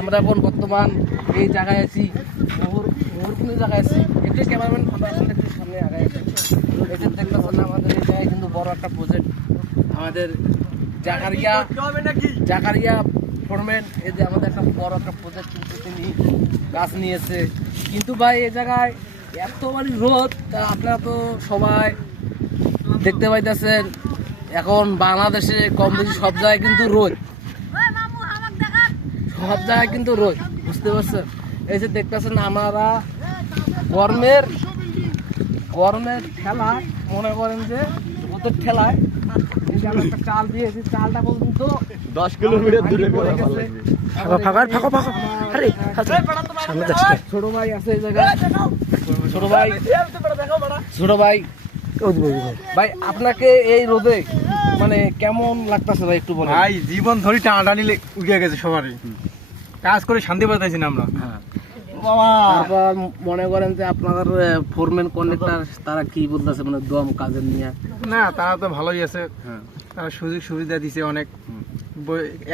আমরা এখন বর্তমান এই জায়গায় আছি, কোন জায়গায় আছি, একটু ক্যামেরাম্যান একটু সামনে আগায় দেখতে পাচ্ছেন আমাদের এই জায়গায় কিন্তু বড় একটা প্রজেক্ট আমাদের জাকারিয়া ফোরম্যান, এই যে আমাদের একটা বড় একটা প্রজেক্ট কিন্তু তিনি গাছ নিয়েছে। কিন্তু ভাই এই জায়গায় এত বাড়ি রোদ, তা আপনারা তো সবাই দেখতে পাইতেছেন এখন বাংলাদেশে কম বেশি সব জায়গায় কিন্তু রোদ, সব জায়গায় কিন্তু রোদ, বুঝতে পারছেন। এই যে দেখতেছেন আমরা গরমের ঠেলায়, মনে করেন যে রোদের ঠেলায় একটা চাল দিয়েছি, চালটা পর্যন্ত 10 কিলোমিটার দূরে ছোট ভাই আছে এই জায়গায়, ছোট ভাই ভাই আপনাকে এই রোদে মানে কেমন লাগতেছে ভাই একটু বলেন। ভাই জীবন ধরি টানাটানি উঠে গেছে সবারই, কাজ করে শান্তি পাইতেছি না আমরা। তারপর মনে করেন যে আপনাদের ফোরম্যান কন্ডাক্টর তারা কি বলতেছে মানে দম কাজের নিয়ে? না, তারা তো ভালোই আছে, তারা সুযোগ সুবিধা দিছে অনেক।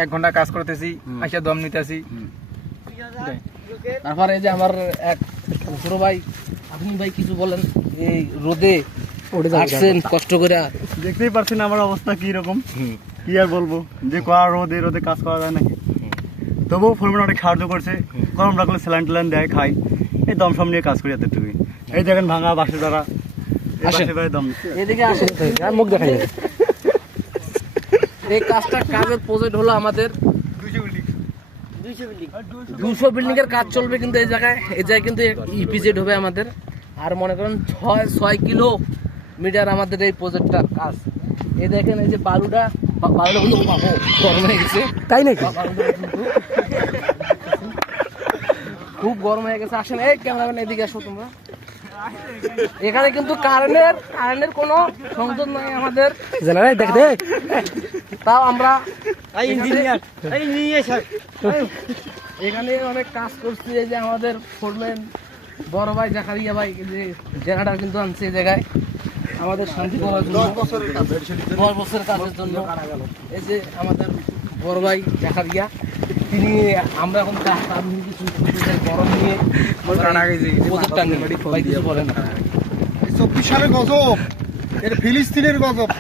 1 ঘন্টা কাজ করতেছি, আসা দম নিতেছি। তারপরে এই যে আমার এক ছোট ভাই, আপনি ভাই কিছু বলেন, এই রোদে আসছেন কষ্ট করে, দেখতেই পারছেন আমার অবস্থা কি রকম, কি আর বলবো, যে কড়া রোদে কাজ করা যায় নাকি। তবুও ফোরম্যান অনেক সাহায্য করছে, গরম রাখলে স্যালাইন ট্যালাইন দেয়, খাই, এই দম সম নিয়ে কাজ করি এতটুকুই। এই দেখেন ভাঙা বাসে দ্বারা দম এদিকে আসেন, মুখ দেখাই। এই কাজের প্রজেক্ট হলো আমাদের 200 বিল্ডিং এর কাজ চলবে কিন্তু এই জায়গায় কিন্তু ইপিজেড হবে আমাদের। আর মনে করেন 6 কিলোমিটার আমাদের এই প্রজেক্টটার কাজ। এই দেখেন এই যে বালুটা কিন্তু গরম হয়ে গেছে, তাই নাকি? খুব গরম হয়ে গেছে। আসেন এই ক্যামেরাম্যান এদিকে আসো তোমরা। এখানে কিন্তু কারেন্টের কোনো সংযোগ নাই আমাদের, তাও আমরা এখানে অনেক কাজ করছি। এই যে আমাদের ফোরম্যান বড় ভাই জাকারিয়া ভাই যে জায়গাটা কিন্তু আনছে এই জায়গায় আমাদের শান্তি করার জন্য, 10 বছরের কাজের জন্য। এই যে আমাদের বড় ভাই জাকারিয়া, তিনি আমরা এখন কিছু গরম নিয়ে 24 সালের গজব, এর ফিলিস্তিনের গজব,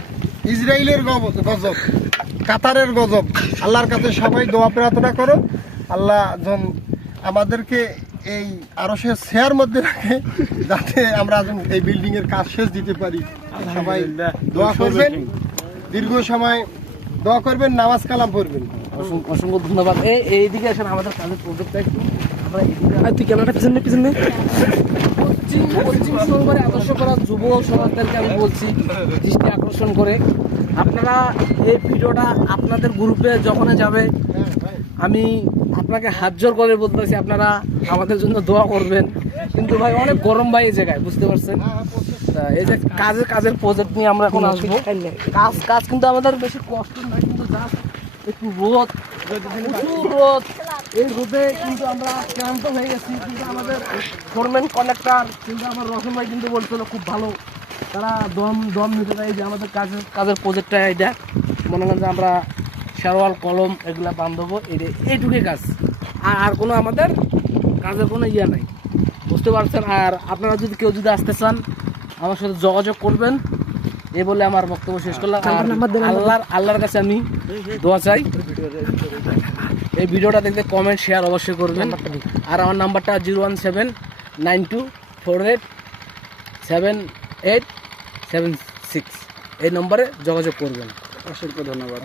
ইসরায়েলের গজব, কাতারের গজব। আল্লাহর কাছে সবাই দোয়া প্রার্থনা করো, আল্লাহ যেন আমাদেরকে এই আরশের ছায়ার মধ্যে রাখে, যাতে আমরা এই বিল্ডিং এর কাজ শেষ দিতে পারি। সবাই দোয়া করবেন, দীর্ঘ সময় দোয়া করবেন, নামাজ কালাম পড়বেন। অসংখ্য ধন্যবাদ। এইদিকে আসেন, আমাদের কাজের প্রজেক্টটা একটু আমরা তুই ক্যামেরাটা পিছনে পশ্চিম সরকারে আদর্শ করা যুব সমাজদেরকে আমি বলছি দৃষ্টি আকর্ষণ করে, আপনারা এই ভিডিওটা আপনাদের গ্রুপে যখন যাবে, আমি আপনাকে হাত জোর করে বলতেছি আপনারা আমাদের জন্য দোয়া করবেন। কিন্তু ভাই অনেক গরম ভাই এই জায়গায়, বুঝতে পারছেন। এই যে কাজের প্রজেক্ট নিয়ে আমরা এখন আসবো। কাজ কিন্তু আমাদের বেশি কষ্ট না, কিন্তু একটু রোদ, প্রচুর রোদ। এই রোদে কিন্তু আমরা ক্লান্ত হয়ে গেছি। কিন্তু আমাদের ফোরম্যান কন্ডাক্টর কিন্তু আমার রসম ভাই কিন্তু বলছিল খুব ভালো, তারা দম নিতে চাই। যে আমাদের কাজের প্রজেক্টটা এটা মনে করেন যে আমরা শেরওয়াল কলম এগুলা বান্ধব, এইটুকুই কাজ, আর কোনো আমাদের কাজের কোনো ইয়ে নাই, বুঝতে পারছেন। আর আপনারা যদি কেউ আসতে চান আমার সাথে যোগাযোগ করবেন, এই বলে আমার বক্তব্য শেষ করলাম। আল্লাহর কাছে আমি দোয়া চাই, এই ভিডিওটা দেখতে কমেন্ট শেয়ার অবশ্যই করবেন। আর আমার নাম্বারটা 01792487876, এই নম্বরে যোগাযোগ করবেন। অসংখ্য ধন্যবাদ।